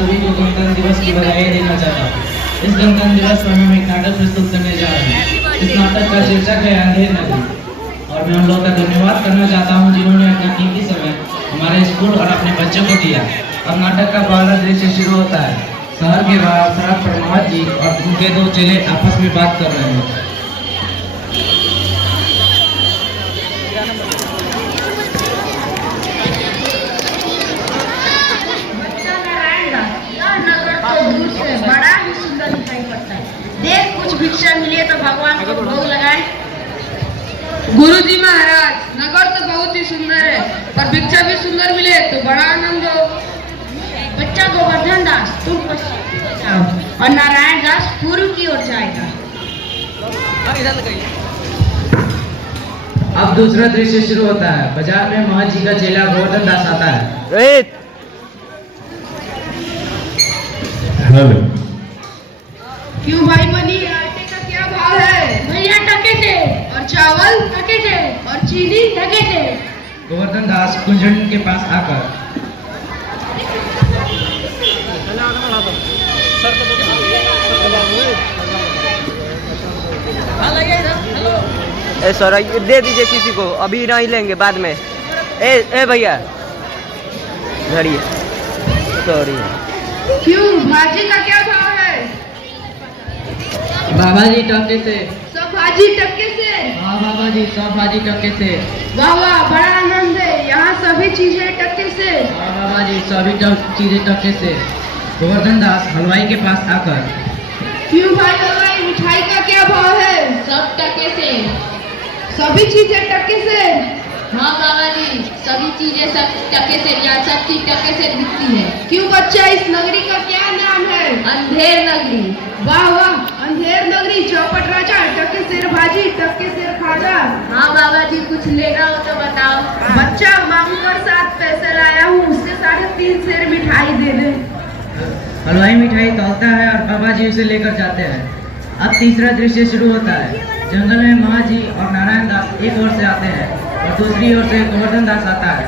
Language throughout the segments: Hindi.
सभी को गणतंत्र दिवस की बधाई देना चाहता हूँ। इस गणतंत्र दिवस पर हम एक नाटक प्रस्तुत करने जा रहे हैं। इस नाटक का शीर्षक है अंधेर नगरी, और मैं उन लोगों का धन्यवाद करना चाहता हूँ जिन्होंने अपना कीमती समय हमारे स्कूल और अपने बच्चों को दिया। अब नाटक का पहला दृश्य शुरू होता है। शहर के बाहर सड़क पर महत जी और उनके दो चेले आपस में बात कर रहे हैं। बड़ा ही सुंदर दिखाई पड़ता है। देख, कुछ भिक्षा मिले तो भगवान को भोग लगाए। गुरुजी महाराज, नगर तो बहुत ही सुंदर है, पर भिक्षा भी सुंदर मिले तो बड़ा आनंद हो। बच्चा गोवर्धन दास तुम पश्चिम जाओ और नारायण दास पूर्व की ओर जाएगा। अब दूसरा दृश्य शुरू होता है। बाजार में महत जी का चेला गोवर्धन दास आता है। हेलो। क्यों भाई बनी, आटे का क्या भाव है? भैया टके थे, और चावल टके थे, और चीनी? टके थे। गोवर्धन दास कुंजन के पास आकर सर दे दीजिए किसी को, अभी नहीं लेंगे, बाद में। ए भैया घड़ी, सॉरी। क्यों, भाजी का क्या भाव है? बाबा जी टके से। सब भाजी टक्के से? हाँ बाबा जी, सब भाजी टके से। वाह वाह, बड़ा आनंद है, यहाँ सभी चीजें टक्के से। हाँ बाबा जी, सभी चीजें टके से। गोवर्धन दास हलवाई के पास आकर क्यों भाई हलवाई, मिठाई का क्या भाव है? सब टके से। सभी चीजें टक्के से? हाँ बाबा जी, सभी चीजें सब टके से, या सब चीज टके से बिकती है। क्यों बच्चा, इस नगरी का क्या नाम है? अंधेर नगरी। वाह वाह, अंधेर नगरी, चौपट राजा, टके सेर भाजी, टके सेर खाजा। हाँ बाबा जी, कुछ लेना हो तो बताओ। बच्चा, मांग कर 7 पैसे लाया हूँ, उससे 3.5 सेर मिठाई दे दे। हलवाई मिठाई तौलता है और बाबा जी उसे लेकर जाते हैं। अब तीसरा दृश्य शुरू होता है। जंगल में माँ जी और नारायण दास एक ओर से आते हैं और दूसरी ओर से गोवर्धन दास आता है।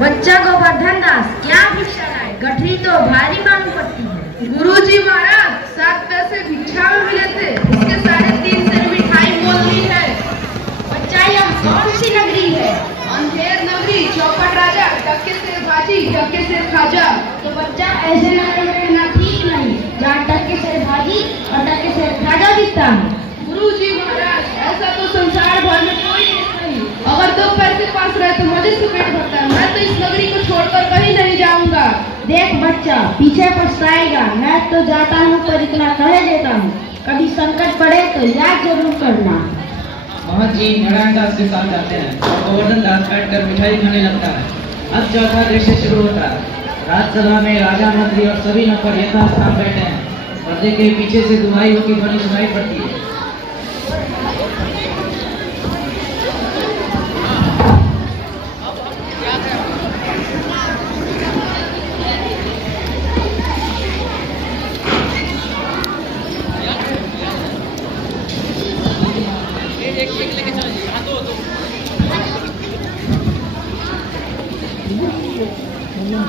बच्चा गोवर्धन दास, क्या भिक्षा लाए? गठरी तो भारी मालूम पड़ती है। गुरुजी महाराज, 7 पैसे भिक्षा में मिले थे, इसके 3.5 सेर मिठाई मोलनी है। बच्चा, यह कौन सी नगरी है? अंधेर नगरी, चौपट राजा, टके सेर भाजी, टके सेर खाजा। तो बच्चा, ऐसे नगर में रहना ठीक नहीं, जहाँ टके से भाजी और टके से खाजा दिखता है। गुरुजी महाराज, ऐसा तो संसार भर में कोई देश नहीं। अगर 2 पैसे पास रहे तो मजे से पेट भरता है। मैं तो इस नगरी को छोड़कर कहीं नहीं जाऊंगा। देख बच्चा, पीछे पछताएगा। मैं तो जाता हूँ पर इतना कह देता हूँ, कभी संकट पड़े तो याद जरूर करना। महत जी नारायण दास के साथ जाते हैं और गोवर्धन दास बैठकर मिठाई खाने लगता है। अब चौथा दृश्य शुरू होता है। राज्यसभा में राजा, मंत्री और सभी नौकर यथास्थान बैठे हैं। पर्दे के पीछे से दुहाइयों की ध्वनि सुनाई पड़ती है।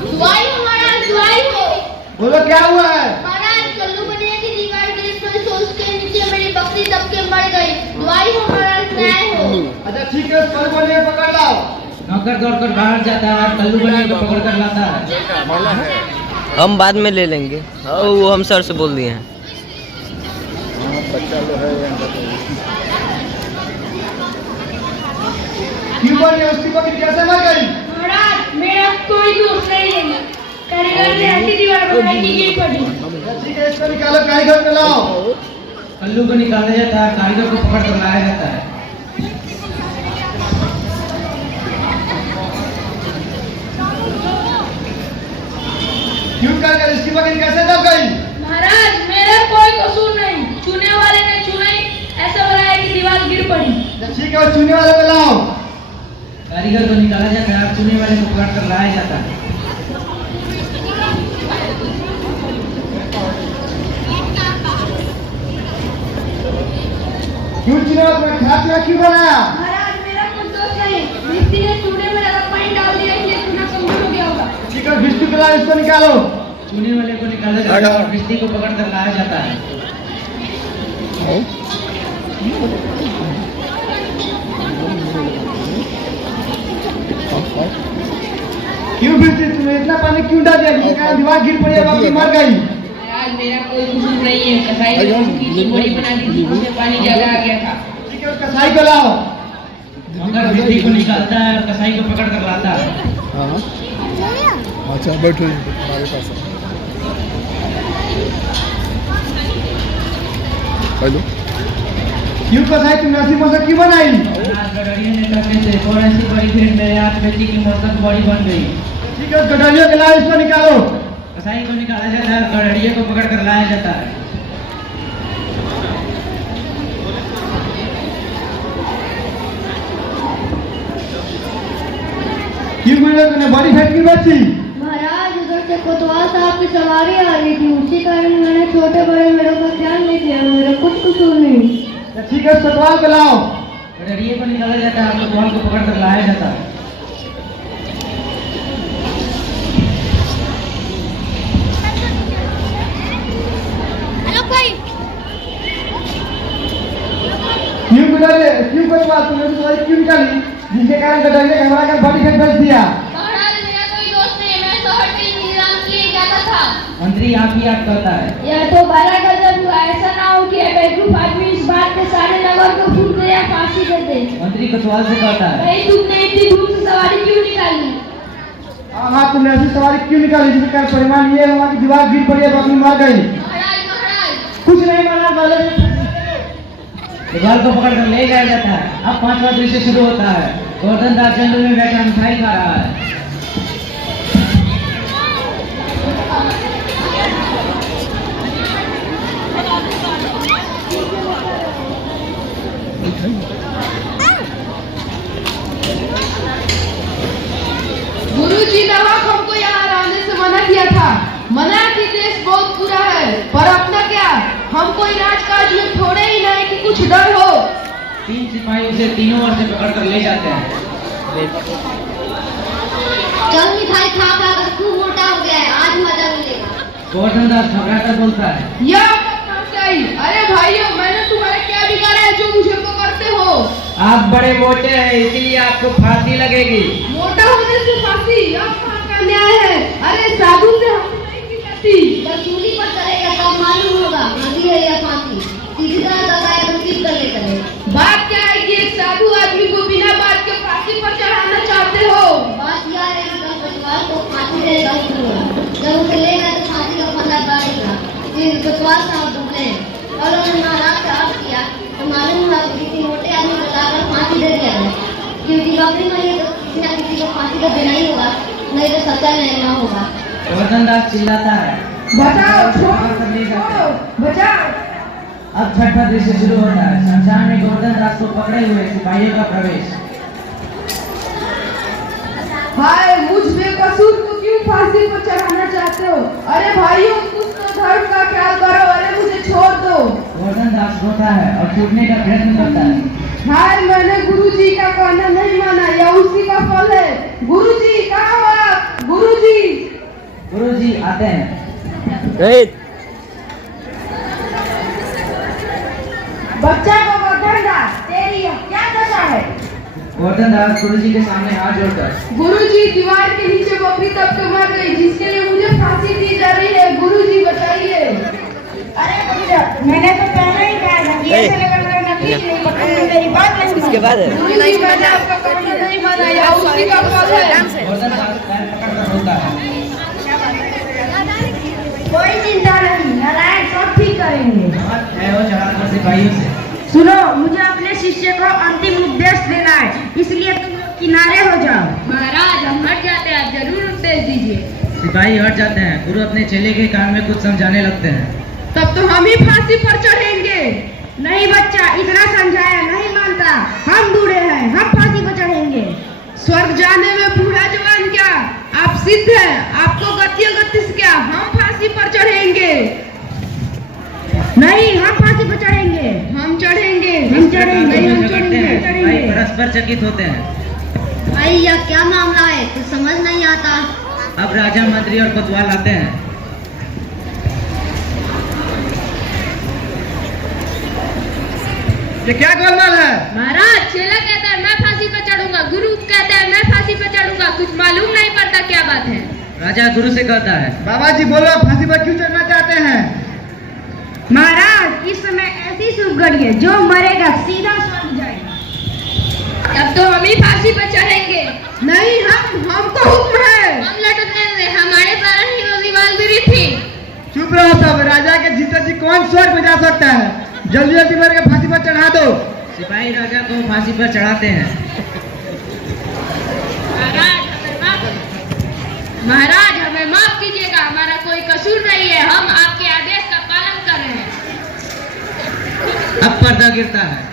दुआई हो महाराज, दुआई हो। बोलो क्या हुआ है? महाराज, कल्लू बनिया की दीवार गिरी, थोड़ी सोच के नीचे मेरी बकरी दब के मर गई। दुआई हो महाराज, न्याय हो। अच्छा ठीक है, कल बोलिए पकड़ लाओ। नौकर दौड़कर बाहर जाता है और कल्लू बनिया को पकड़ कर लाता है। हम बाद में ले लेंगे, वो हम सर से बोल दिए हैं। क्यों बोलिए, उसकी बकरी कैसे मर गई? महाराज, मेरा कोई दोष नहीं है, कारीगर ने ऐसी दीवार बनाई कि गिर पड़ी। ठीक है, इसको निकालो, कारीगर को लाओ। कल्लू को निकाला जाता है, कारीगर को पकड़ कर लाया जाता है। क्यों कारीगर, इसकी बकरी कैसे दब गई? महाराज, मेरा कोई कसूर नहीं, छूने वाले ने छूना ही ऐसा बनाया कि दीवार गिर पड़ी। ठीक है, वो चूने वाले को लाओ। कारीगर को निकाला जाता है, चूने वाले को पकड़ कर लाया जाता है। क्यों चिन्ह तुम्हें खराब चूना क्यों बनाया? महाराज मेरा कुछ दोष नहीं, मिस्त्री ने चूने में ज्यादा पानी डाल दिया इसलिए चूना कमजोर हो गया होगा। ठीक है, बिस्टू के लाओ, इसको निकालो। चूने वाले को निकाला जाता है और बिस्ती को पकड़ कर लाया जाता है। क्यों बिस्टी, तुमने इतना पानी क्यों डाल दिया जिसके कारण दीवार गिर पड़ी और बाकी मर गई? महाराज मेरा कोई कसूर नहीं है, कसाई ने उसकी बड़ी बना दी थी, उससे पानी ज्यादा आ गया था। ठीक है, उस कसाई को लाओ। मगर बिस्ती को निकालता है और कसाई को पकड़ कर लाता है। अच्छा बैठो हमारे पास। हेलो क्यों कसाई, तुमने ऐसी मौसम क्यों बनाई? महाराज गडरिया ने करने से और ऐसी बड़ी भीड़ मेरे हाथ बेटी की मौसम बड़ी बन गई। ठीक है, गडरिया के लाओ, इसको निकालो। कसाई को निकाला जाता है और गडरिया को पकड़ कर लाया जाता है। क्यों गुरुजी, तुमने बड़ी भेंट क्यों बची? महाराज उधर से कोतवाल साहब की सवारी आ रही थी, उसी कारण मैंने छोटे बड़े मेरे को ध्यान नहीं दिया, मेरा कुछ कसूर नहीं। ठीक है, सतवाल को लाओ। गडरिया को निकाला जाता है और कोतवाल को पकड़ कर लाया जाता है। क्यों गुरुजी, क्यों कोतवाल, तुमने सवारी क्यों निकाली जिसके कारण गडरिया का हमारा घर बड़ी भेंट भेज दिया? महाराज मेरा कोई दोष नहीं है, मैं शहर के इंतजाम के लिए जाता था। मंत्री आप ही याद करता है। यह तो बड़ा गजब हुआ, ऐसा ना हो कि यह बेवकूफ आदमी इस बात पे सारे नगर को फूट दे या फांसी दे दे। मंत्री कोतवाल से कहता है। भाई तुमने इतनी धूप से सवारी क्यों निकाली? हाँ, तुमने ऐसी सवारी क्यों निकाली जिसके कारण परिणाम ये हुआ कि दीवार गिर पड़ी और बाकी मर गई? महाराज कुछ नहीं माना वाले। कोतवाल को पकड़ कर ले जाया जाता है। अब 5वां दृश्य शुरू होता है। गोवर्धन दास जंगल में बैठा मिठाई खा रहा है। गुरुजी ने हमको यहाँ आने से मना किया था। मना कि देश बहुत बुरा है, पर अपना क्या, हम कोई राजकाज में थोड़े ही नहीं कि कुछ डर हो। 3 सिपाही उसे तीनों ओर से पकड़ कर ले जाते हैं। चल मिठाई खा खा कर खूब मोटा हो गया है, आज मजा मिलेगा। गोवर्धन दास घबरा कर बोलता है। यह सही। अरे भाइयों, मैंने तुम्हारा क्या बिगाड़ा है जो मुझे पकड़ते हो? आप बड़े मोटे हैं, इसीलिए आपको फांसी लगेगी। मोटा होने से फांसी, अब कहाँ का न्याय है? अरे साधु से हम नहीं की जाती। वसूली पर करेगा तब मालूम होगा फांसी है या फांसी। सीधी तरह दगाए तो ठीक कर ले करे। बात क्या है कि एक साधु आदमी को बिना बात के फांसी पर चढ़ाना चाहते हो? बात यह है कि कल कोतवाल को फांसी देगा उसको। जब उसे लेगा तो फांसी का फंदा काटेगा। फिर कोतवाल साहब डूबे और उन्होंने महाराज से अर्ज किया तो मालूम हुआ कि किसी मोटे आदमी को लाकर फांसी दे दिया है। क्योंकि नौकरी में ही तो किसी न किसी को फांसी तो देना ही होगा, नहीं तो सच्चा न्याय न होगा। गोवर्धन दास चिल्लाता है। बचाओ, पकड़ कर ले जाते हैं। बचाओ। अब 6वां दृश्य शुरू होता है। शमशान में गोवर्धन दास को पकड़े हुए सिपाहियों का प्रवेश। हाय, मुझ बेकसूर को क्यों फांसी पर चढ़ाना चाहते हो? अरे भाइयों, कुछ तो धर्म का ख्याल करो। अरे मुझे छोड़ दो। गोवर्धन दास रोता है और छूटने का प्रयत्न करता है। हाय, मैंने गुरुजी का कहना नहीं माना, यह उसी का फल है। गुरुजी कहाँ हो आप? गुरुजी। गुरुजी आते हैं। बच्चा को गोवर्धन दास, तेरी क्या दशा है? गोवर्धन दास गुरुजी के सामने हाथ जोड़कर। गुरुजी, दीवार के नीचे बकरी तब तो मर गई जिसके लिए मुझे फांसी दी जा रही है। गुरुजी बताइए। अरे भैया, मैंने तो पहले ही कहा था कि ऐसे लगन करना ठीक नहीं, पर तुमने मेरी बात नहीं सुनी। इसके बाद है गुरुजी, मैंने आपका कहना नहीं माना, यह उसी का फल है। गोवर्धन दास पैर पकड़ कर रोता है। कोई चिंता नहीं, नारायण सब ठीक करेंगे। चढ़ाकर सिपाहियों से। सुनो, मुझे अपने शिष्य को अंतिम उपदेश देना है, इसलिए तुम लोग किनारे हो जाओ। महाराज, हम हट जाते हैं, जरूर उपदेश दीजिए। सिपाही हट जाते हैं। गुरु अपने चेले के कान में कुछ समझाने लगते हैं। तब तो हम ही फांसी पर चढ़ेंगे। नहीं बच्चा, इतना समझाया नहीं मानता। हम बूढ़े हैं, हम फांसी पर चढ़ेंगे। स्वर्ग जाने में बूढ़ा जवान क्या, आप सिद्ध हैं, आपको गति गतिस क्या, हम फांसी पर चढ़ेंगे। नहीं, हम फांसी पर चढ़ेंगे। हम चढ़ेंगे। हम चढ़ेंगे। चकित होते हैं। भाई यह क्या मामला है, कुछ समझ नहीं आता। अब राजा, मंत्री और कोतवाल आते हैं। ये क्या गोलमाल है? महाराज, चेला कहता है मैं फांसी पर चढ़ूंगा, गुरु कहता है मैं फांसी पर चढ़ूंगा, कुछ मालूम नहीं पड़ता क्या बात है। राजा गुरु से कहता है, बाबा जी बोलो, फांसी पर क्यों चढ़ना चाहते हैं? महाराज, इस समय ऐसी शुभ घड़ी है, जो मरेगा सीधा स्वर्ग जाएगा। तब तो हम ही फांसी पर चढ़ेंगे। नहीं, हमको हुक्म है। हम लटकने में हमारे पैर ही वो दीवार गिरी थी। चुप रहो सब, राजा के जीते जी कौन स्वर्ग में जा सकता है? जल्दी जल्दी मेरे को फांसी पर चढ़ा दो। सिपाही राजा को फांसी पर चढ़ाते हैं। महाराज हमें माफ कीजिएगा, हमारा कोई कसूर नहीं है, हम आपके आदेश का पालन कर रहे हैं। अब पर्दा गिरता है।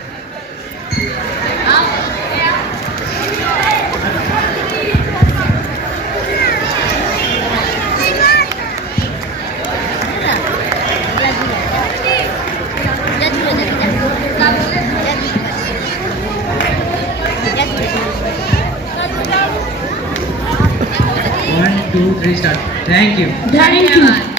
One, two, three, start. Thank you. धन्यवाद।